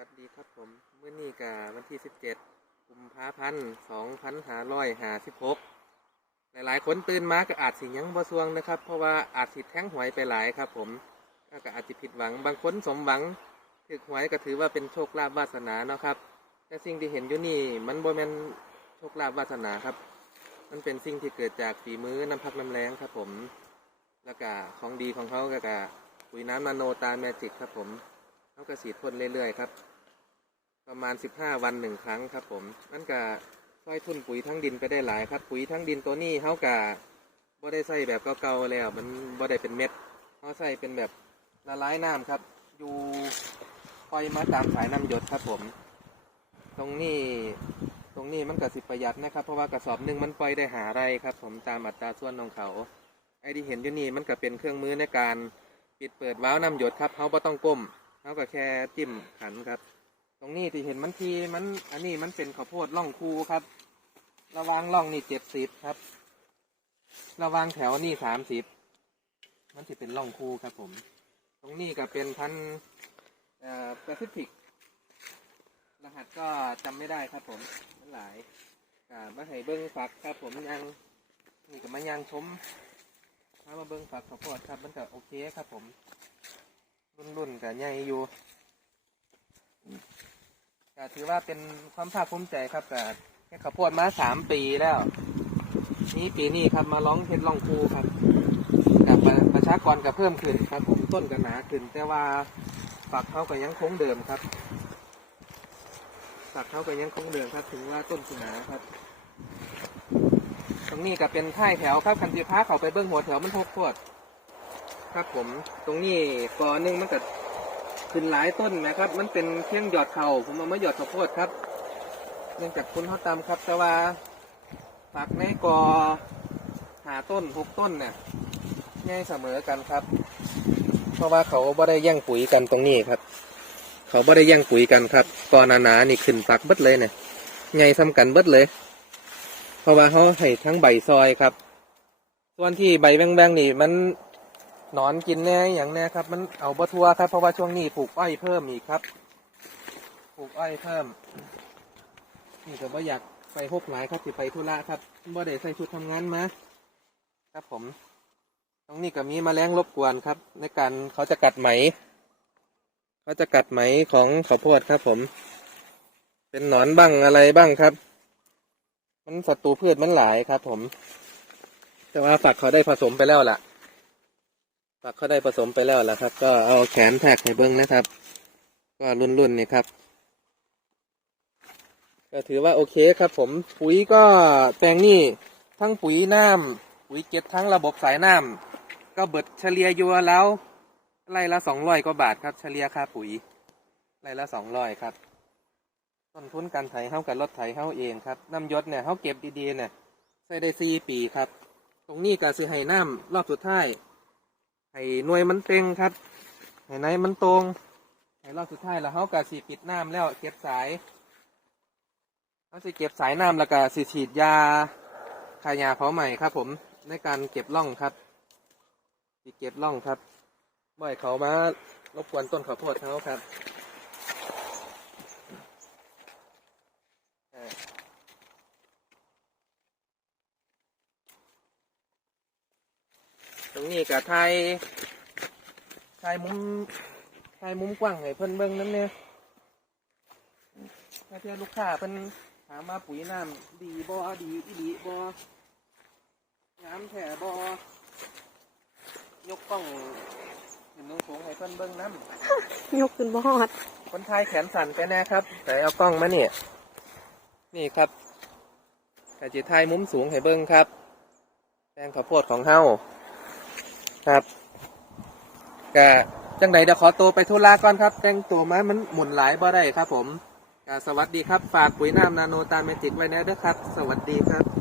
วัสดีครับผมเมื่อนี้กับวันที่ 17กุมภาพันธ์2556 หลายๆ คนตื่นมาก็อาจสิยังบ่สวงนะครับ เพราะว่าอาจสิแท้งหวยไปหลายครับ ผมก็อาจจะผิดหวัง บางคนสมหวังถึกหวยก็ถือว่าเป็นโชคลาภวาสนาเนาะครับ แต่สิ่งที่เห็นอยู่นี่มันบ่แม่นโชคลาภวาสนาครับ มันเป็นสิ่งที่เกิดจากฝีมือน้ำพักน้ำแรงครับ ผม แล้วก็ของดีของเขาก็กะปุ๋ยน้ำนาโนตาแมจิกครับผม เขาก็สีดพ่นเรื่อยๆครับ ประมาณ 15 วันหนึ่งครั้งครับ ผมนั่นก็ช่วยทุ่นปุ๋ยทั้งดินไปได้หลายครับ ปุ๋ยทั้งดินตัวนี้เขากะบ่ได้ใส่แบบเก่าๆแล้ว มันบ่ได้เป็นเม็ดเขาใส่เป็นแบบละลายน้ำครับ อยู่ปล่อยมาตามสายน้ำหยดครับผม ตรงนี้ตรงนี้มันก็สิประหยัดนะครับ เพราะว่ากระสอบหนึ่งมันปล่อยได้หาไรครับ ผมตามอัตราส่วนของเขา ไอ้ที่เห็นอยู่นี่มันก็เป็นเครื่องมือในการปิดเปิดวาล์วน้ำหยดครับเขาบ่ต้องก้ม เขาก็แค่จิ้มขันครับ ตรงนี้ที่เห็นมันทีมันอันนี้มันเป็นข้าวโพดล่องคูครับ ระวางล่องนี่เจ็ดสิบครับ ระวางแถวนี่สามสิบมันจะเป็นล่องคูครับผม ตรงนี้ก็เป็นพันเอ่อแปซิฟิกรหัสก็จำไม่ได้ครับผมมันหลายอ่ามาให้เบิ้งฝักครับผมยังนี่ก็มายังชมมามาเบิ้งฝักข้าวโพดครับมันก็โอเคครับผม รุ่นรุ่นๆกับใหญ่อยู่ก็ถือว่าเป็นความภาคภูมิใจครับแต่แค่ข้าวโพดมาสามปีแล้วนี่ปีนี้ครับมาร้องเพชรร้องคูครับกับประชากรก็เพิ่มขึ้นครับผมต้นก็หนาขึ้น แต่ว่าฝักเขาก็ยังคงเดิมครับฝักเขาก็ยังคงเดิมครับถึงว่าต้นสิหนาครับ ตรงนี้ก็เป็นท้ายแถวครับคันจีพ้าเขาไปเบิ้งหัวแถวมันหกโคตร ครับผมตรงนี้กอหนึงมันก็ขึ้นหลายต้นนะครับ มันเป็นเพียงหยอดเข่าผมเอามาหยอดข้าวโพดครับเนื่องจากคุณเขาตามครับ แต่ว่าฝักในกอหาต้นหกต้นเนี่ยง่ายเสมอกันครับ เพราะว่าเขาไม่ได้แย่งปุ๋ยกันตรงนี้ครับ เขาไม่ได้แย่งปุ๋ยกันครับกอหนาๆนี่ขึ้นฝักเบิดเลยเนี่ยง่ายซ้ำกันเบิดเลย เพราะว่าเขาให้ทั้งใบซอยครับ ส่วนที่ใบแบงๆนี่มัน นอนกินแน่อย่างแน่ครับ มันเอาบะทัวครับ เพราะว่าช่วงนี้ปลูกอ้อยเพิ่มอีกครับปลูกอ้อยเพิ่ม นี่ก็บ่อยากไปพบหลายครับสิไปธุระครับบ่ได้ใส่ชุดทำงานมาครับผม ตรงนี้ก็มีแมลงรบกวนครับ ในการเขาจะกัดไหม เขาจะกัดไหมของข้าวโพดครับ ผม เป็นหนอนบ้างอะไรบ้างครับ มันศัตรูพืชมันหลายครับ ผม แต่ว่าฝักเขาได้ผสมไปแล้วล่ะ ฝักเขาได้ผสมไปแล้วล่ะครับ ก็เอาแขนแท็กให้เบิ้งนะครับ ก็รุ่นๆนี่ครับ ก็ถือว่าโอเคครับ ผมปุ๋ยก็แปลงนี่ทั้งปุ๋ยน้ำปุ๋ยเก็บทั้งระบบสายน้ำก็เบิดเฉลี่ยอยู่แล้วไร่ละสองร้อยกว่าบาทครับ เฉลี่ยค่าปุ๋ยไร่ละสองร้อยครับต้นทุนการไถเฮากับรถไถเฮาเองครับน้ำยศเนี่ยเฮาเก็บดีๆเนี่ยใช้ได้สี่ปีครับ ตรงนี้ก็ซื้อให้น้ำรอบสุดท้าย ให้หน่วยมันเต็งครับให้ในมันตรงให้รอบสุดท้ายแล้วเขาก็สีปิดน้ำแล้วเก็บสายเขาสิเก็บสายน้ำแล้วก็สีฉีดยาคายาเผาใหม่ครับ ผมในการเก็บร่องครับสีเก็บร่องครับบ่อยเขามารบกวนต้นข้าวโพดเขาครับเออ ตรงนี้กับไทยถ่ายมุมถ่ายมุมกว้างให้เพิ่นเบิ่งนั่นเนี่ยถ้าเพื่อลูกค้าเพิ่นถามมาปุ๋ยน้ำดีบ่ดีอีหลีบ่งามแท้บ่ยกกล้องเห็นนุ่งสูงให้เพิ่นเบิ่งน้ยกขึ้นบ่ฮอดำคนไทยแขนสั่นไปแน่ครับ แต่เอากล้องมาเนี่ยนี่ครับกะจิถ่ายมุมสูงให้เบิ่งครับแปลงข้าวโพดของเฮา ครับก็จังใดเดี๋ยวขอตัวไปทุลาก่อนครับ แต่งตัวมามันหมุนหลายบ่ได้ครับ ผมสวัสดีครับ ฝากปุ๋ยน้ำนาโนตาเมติกไว้นะด้วยครับ สวัสดีครับ